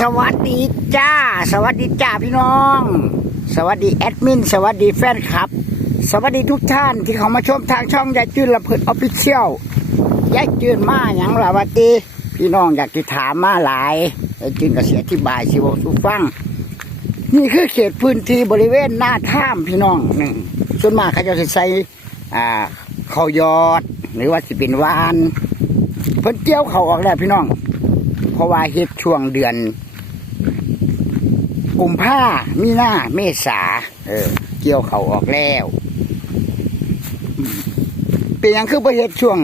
สวัสดีจ้า สวัสดีจ้าพี่น้อง สวัสดีแอดมิน สวัสดีแฟนคลับ สวัสดีทุกท่านที่เขามาชมทางช่องยายจืนละเพิดออฟฟิเชียลยายจืนมาอย่างละวัตีพี่น้องอยากจะถามมาหลายยายจืนก็เสียที่บายสิบอกสุฟัง นี่คือเขตพื้นที่บริเวณหน้าถ้ำพี่น้องหนึ่งส่วนมากเขาจะใช้อ่าเขาวยอด หรือว่าสิเป็นวานเพิ่นเกี่ยวเขาออกแล้วพี่น้อง เพราะว่าเฮ็ดช่วงเดือน กุมภามีหน้าเมษาเออ เกี่ยวเขาออกแล้ว เป็นหยังคือประเฮ็ดช่วง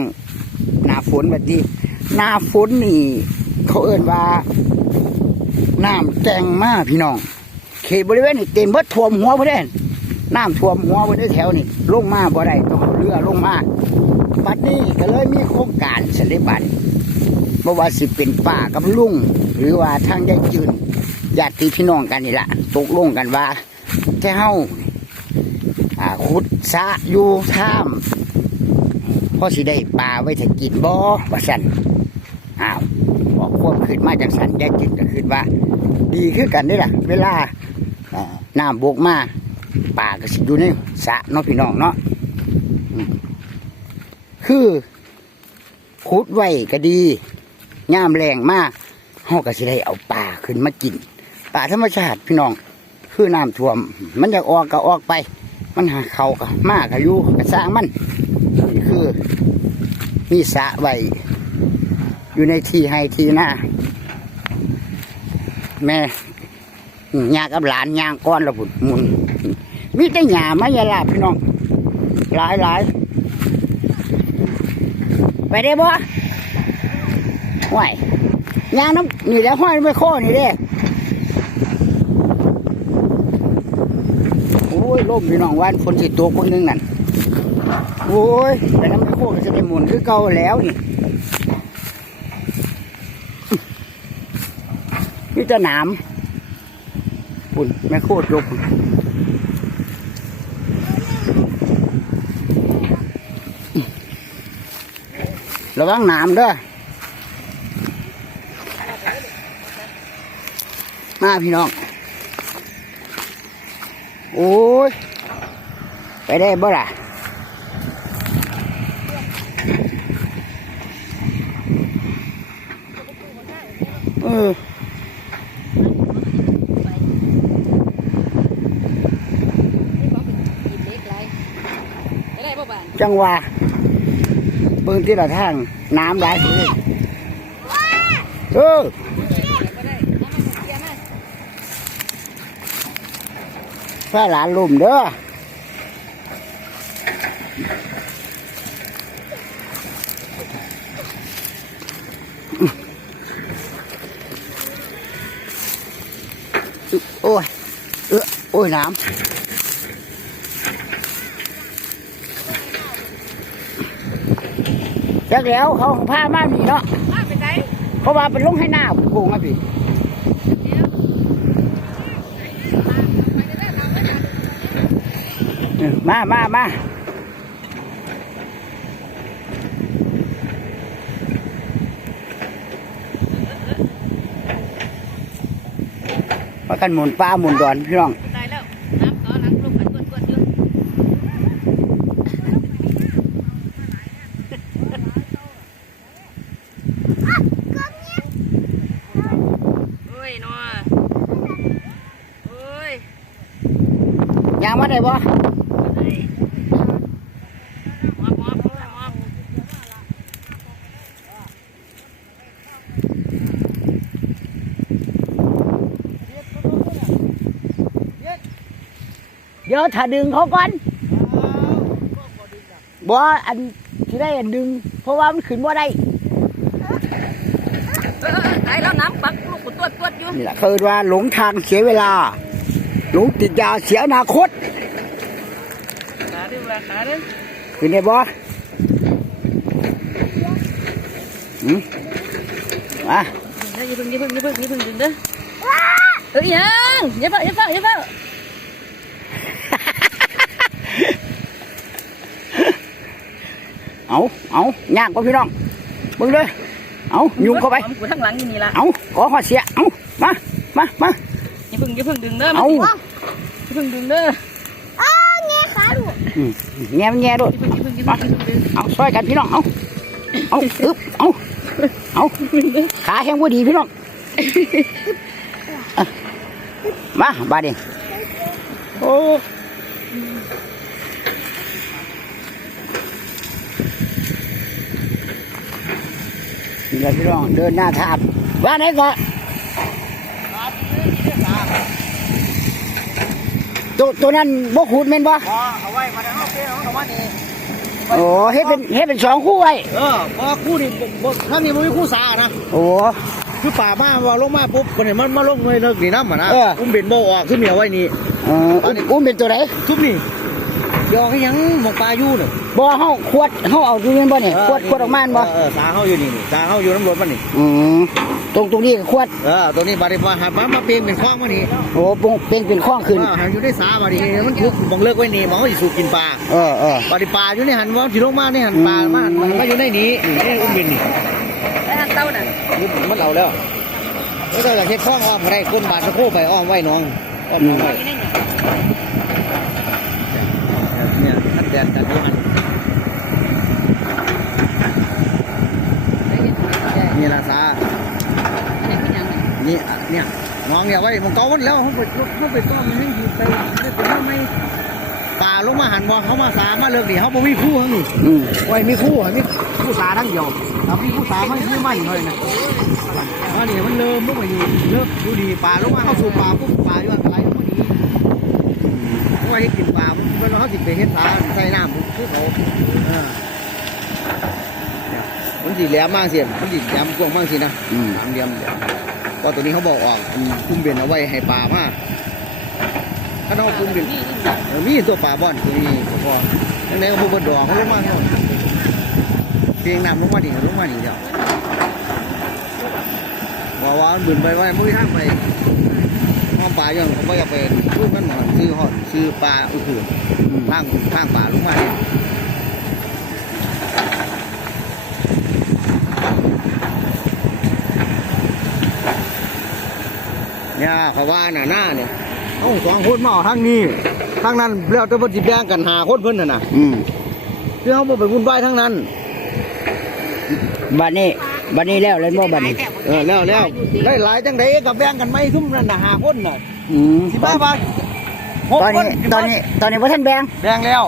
หน้าฝนแบบนี้หน้าฝนนี่ เขาเอ่นว่าน้ำแตงมากพี่น้อง เขตบริเวณนี่เต็มเบิดท่วมหัวเพื่อนน้ำท่วมหัวเพื่อนแถวนี่ลงมาบ่ได้ต้องเรือลงมาบัดนี้ก็เลยมีโครงการสันนิบัตรบ่ว่าสิเป็นป้ากับลุงหรือว่าทางยายจืน ญาติพี่น้องกันนี่แหละตกลงกันว่าแค่เฮาอ่าขุดสะอยู่ท่ามพอสิได้ปลาไว้ถ้ากินบ่ว่าสันอ้าวบอกควบขึ้นมาจากสันยายจืนก็ขึ้นว่า ดีขึ้นกันได้ล่ะ เวลาน้ำบกมาป่าก็สิอยู่ในสะเนาะพี่น้องเนาะคือขุดไว้ก็ดีย่ามแรงมากเฮาก็สิได้เอาป่าขึ้นมากิน ป่าธรรมชาติพี่น้อง คือน้ำท่วม มันจะออกก็ออกไป มันหาเขาก็มากก็อยู่ก็สร้างมันนี่คือ มีสะไว้อยู่ในที่ให้ที่หน้าแม่ยากับหลานยางก้อนระบุดมุนมีแต่หยาไม่ยาลาพี่น้องหลายหลายไปได้บ่ห้วยยางน้ำนี่แล้วห้อยไม่ข้อนี่เด้โอ้ย ล่มพี่น้องวันฝนสิตกคนนึงนั่นโอ้ยแต่น้ำไม่โคกจะได้หมุนคือเก่าแล้วนี่นี่จะหนามปุ่นแม่โคตรลบระวังน้ำเด้อมาพี่น้อง โอ้ย ไปได้บ่ล่ะเออจังหวะเบิ่งที่ละทาง น้ำไหลเออ ก็ได้น้ำมันเกียร์มา ถ้าหลานลุ่มเด้อโอ้ยเออโอ้ยน้ำจักแล้วเขาพามานี่เนาะมาไปไหนเพราะว่าเป็นลงให้หน้าโกงอะพี่ เออ มามามามากันหมุนป้าหมุนดอนพี่น้อง ตายแล้วน้ำต่อน้ำลงไปกวนๆอยู่โอ้ยนัวโอ้ย ยางมาได้บ่ เฮ้ยมอบมอบมอบมอบ เดี๋ยวถ้าดึงเขาก่อนบ่อันที่ได้ดึง เพราะว่ามันขึ้นบ่ได้เออเออตายแล้วน้ำปักลูกกูตัวตัวอยู่นี่แหละคือว่าหลงทางเสียเวลา หลงติดยาเสียอนาคตขาดึงละขาดึง ขึ้นได้บ่หืมมาอย่าเพิ่งอย่าเพิ่งอย่าเพิ่งอย่าเพิ่งดึงเด้อเอ้ยยังอย่าเพิ่งอย่าเพิ่งอย่าเพิ่งเอาเอายากกว่าพี่น้องเบิ่งเลยเอายุงเข้าไปกูทั้งหลังอยู่นี่ละเอาขอขอเสียเอามามามาอย่าเพิ่งอย่าเพิ่งดึงเด้อเอาอย่าเพิ่งดึงเด้ออืมแง่แง่ด้วย อย่าเอาช่วยกันพี่น้องเอาเอาอึ๊บเอาเอาขาแข็งพอดีพี่น้องมาบาดเองโอ้นี่แหละพี่น้องเดินหน้าทาบว่าไหนก่อนตัวตัวนั้นบกขูดแม่นบ่เอาไว้มาแล้วเอาไปเอามานี่ โอ้เฮ็ดเป็นเฮ็ดเป็นสองคู่ไว้เออพอคู่นี่บ่ท่านนี่มันมีคู่สานะโอ้คือป่ามาว่าลงมาปุ๊บคนนี้มันมาลงเลยเลิกนี่น้ำอะนะเอออุ้มเบ็นโบออกขึ้นเหนียวไว้นี่เอออุ้มอุ้มเป็นตัวไหนทุบนี่ ยอกให้ยังหมองปลาอยู่เนี่ยบ่เฮาขวดเฮาเอาอยู่นี่บ่เนี่ยขวดขวดออกมาอันบ่เออสาเฮาอยู่นี่นี่สาเฮาอยู่น้ำรถมันนี่อืมตรงตรงนี้ก็ขวดเออตัวนี้บาดนี้มาหันมามาเปลี่ยนเป็นคล้องมานี่โอ้ปงเป็นเป็นข้องขึ้น เออหันอยู่ได้สาบาดนี้มันทุกมองเลิกไว้นี่มองว่าสิสูบกินปลาเออเออ บาดนี้ปลาอยู่ในหันว่าสิลงมาในหันปลามามันมาอยู่ในนี้นี่อุ้มเบ็นนี่แล้วทางเต้าน่ะมันเอาแล้วแล้วก็เฮ็ดคล้องอ้อมก็ได้คนบาดตะโคไปอ้อมไว้น้องอ้อมน้องไว้ อยู่ในนี่เนี่ยท่านแดนแต่ที่มันนี่ละซาอันนี้คือหยังนี่นี่อะเนี่ยน้องเนี่ยไว้มันเก่ามันแล้วเขาไปเขาไปต้อมมันให้อยู่ไปได้ไปทำไมป่าลงมาหันว่าเขามาสามาเลิกดิเขาบ่มีคู่เขานี่อืมไว้มีคู่อะมีคู่สาทั้งเดียวถ้ามีคู่สามันไม่ไหม่เลยนะว่านี่มันเริ่มลงมาอยู่เลิกดูดีป่าลงมาเข้าสู่ป่าปุ๊บป่าอยู่อะไรลงมาดีเพราะ ว่าให้กินป่ามันเขาสิไปเฮ็ดสาใส่น้ำคือเขาเออมันสีแหลมมากสิมันสีแหลมกว้างมากสินะอืมสามเหลี่ยมก็ตัวนี้เขาบอกออกคุ้มเบนเอาไว้ให้ปลามากถ้าน้องคุ้มเบนนี่นี่เออมีตัวปลาบ่อนตัวนี้ตัวพอทั้งนี้ก็พวกบดดอกเขาลงมาเขาเพียงน้ำลงมาดิลงมาดิเดียวว่าว่ามันบืนไปไว้ไม่ทางไป ห้องปลาอย่างเขาไม่อยากไปรูปมันหมดซื้อหอดซื้อปลาอุ้ยคือทางทางปลาลงมาเนี่ยเนี่ยเขาว่าน่ะหน้าเนี่ยเอาสองคนมาเอาทางนี้ทางนั้นแล้วจะมาจิบแย่งกันหาคนเพิ่นน่ะนะอืมเพื่อเขาบ่ไปวุ่นวายทางนั้นบัดนี้ บัดนี้แล้วเลยบ่บัดนี้เออแล้วแล้วได้หลายจังไดกับแบ่งกันไหมทุ่มนั่นน่ะหาคนน่ะอืมสิบ้าบาทหกตอนคนี้ตอนนี้ตอนนี้บ่ทันแบงแบ่งแล้ว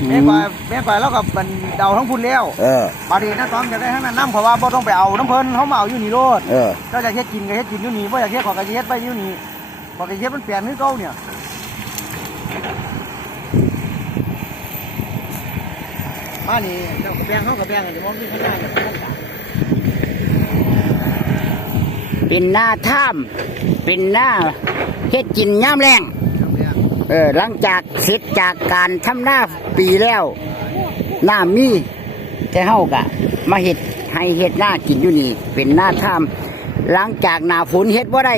อืมแม่งไปแม่งไปแล้วกับมันเดาทั้งพุ่นแล้วเออบาดนี้นะตอนจะได้ทั้งนั้นน้ำเพราะว่าบ่ต้องไปเอาน้ำเพิ่นเขามาเอาอยู่นี่โลดเออก็จะเฮ็ดกินก็เฮ็ดกินอยู่นี่บ่อยากเฮ็ดขอกระเฮ็ดไปอยู่นี่ขอกระเฮ็ดมันเปลี่ยนคือเก่าเนี่ยมานี่เจ้ากระแบงเฮากระแบงอันนี้มองที่ข้างหน้าเนี่ย เป็นหน้าถ้ำเป็นหน้าเฮ็ดกินย่ามแรงกระแบงเออหลังจากเสร็จจากการทำหน้าปีแล้วน้ามีแต่เฮากะ มาเฮ็ดให้เฮ็ดหน้ากินอยู่นี่ เป็นหน้าถ้ำหลังจากหน้าฝนเฮ็ดบ่ได้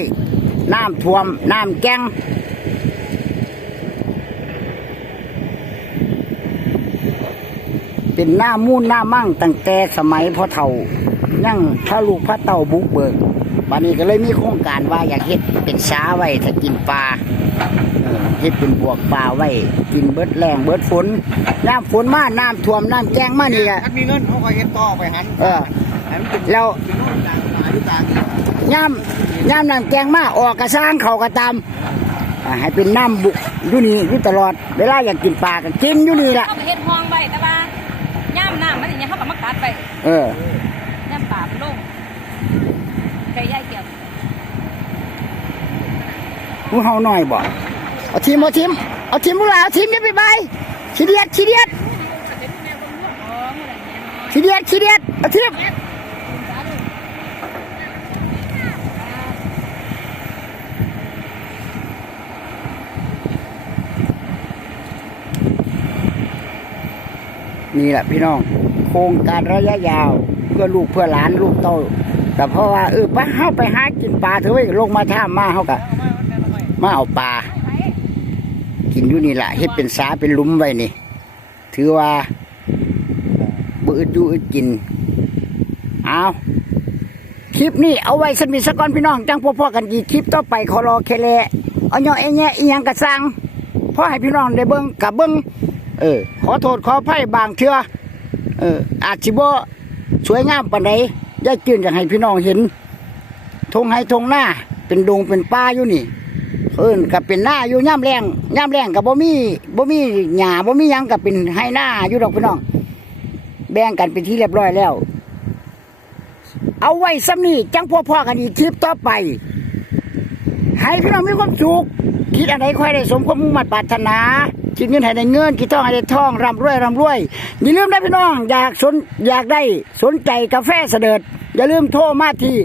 น้ำท่วม น้ำแกงเป็นหน้ามูนหน้ามั่งตั้งแต่สมัยพ่อเฒ่า ยังพระลูกพระเต่าบุกเบิก บัดนี้ก็เลยมีโครงการว่าอยากเฮ็ดเป็นสาไว้ถ้ากินปลาเออเฮ็ดเป็นบวกปลาไว้ กินเบิดแรงเบิดฝนน้ำฝนมาน้ำท่วมน้ำแจ้งมานี่แหละถ้ามีเงินเขาก็เฮ็ดต่อไปหันเออให้มันเป็นแล้วเป็นโน่นต่างหาอยู่ต่างนี่ย่ำย่ำน้ำแจ้งมาออกกระซ้างเขากระตามอ่าให้เป็นน้ำบุกอยู่นี่อยู่ตลอดเวลาอยากกินปลาก็กินอยู่นี่แหละเข้าไปเฮ็ดห้องไว้แต่ว่าย่ามน้ำมันอย่างเงี้ยเขาก็มากัดไปเออ ย่ามป่ามันลงไก่ย่ายเกี่ยว ผู้เฮาน้อยบ่เอาทีมเอาทีมเอาทีมพวกเราเอาทีมนี้ไปไปขี้เดียดขี้เดียดขี้เดียดขี้เดียดเอาทีมนี่แหละพี่น้อง โครงการระยะยาว เพื่อลูกเพื่อหลานลูกเต้าแต่เพราะว่าเออไปเฮาไปหากินปลาเถอะเว้ยลงมาท่ามมาเฮากะ มาเอาปลากินอยู่นี่แหละเฮ็ดเป็นสาเป็นลุมไว้นี่ ถือว่าบ่อึดอยู่อกินเอาคลิปนี้เอาไว้สมิสกอนพี่น้องจังพ่อๆกันอีกคลิปต่อไปขอรอเคเลเอาเนาะไอ้แง่อีหยังกระซังพ่อให้พี่น้องได้เบิ่งกับเบิ่งเออ ขอโทษขออภัยบางเทือเออ อาจสิบ่สวยงามปานใดยายจืนอยากให้พี่น้องเห็นทงให้ทงหน้าเป็นดงเป็นป่าอยู่นี่ เอิ้นก็เป็นหน้าอยู่ย่ำแรงย่ำแรงกับบ่มีบ่มีหญ้าบ่มีหยังก็เป็นให้หน้าอยู่ดอกพี่น้อง แบ่งกันเป็นที่เรียบร้อยแล้ว เอาไว้ซ้ำนี่จังพ่อพ่อๆกันอีกคลิปต่อไป ให้พี่น้องมีความสุขคิดอะไรค่อยได้สมความมุ่งมั่นปรารถนาคิดเงินให้ได้เงินคิดทองให้ได้ทองร่ำรวยร่ำรวยอย่าลืมนะพี่น้อง อยากสนอยากได้สนใจกาแฟเสด็จอย่าลืมโทรมาที่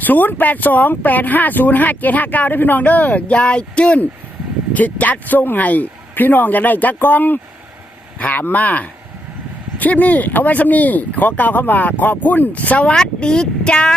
0 8 2 8 5 0 5 7 5 9ด้วยพี่น้องเด้อยายจื้นที่จัดทรงให้พี่น้องจะได้จักกองถามมาคลิปนี้เอาไว้สำนี้ขอกล่าวคำว่าขอบคุณสวัสดีจ้า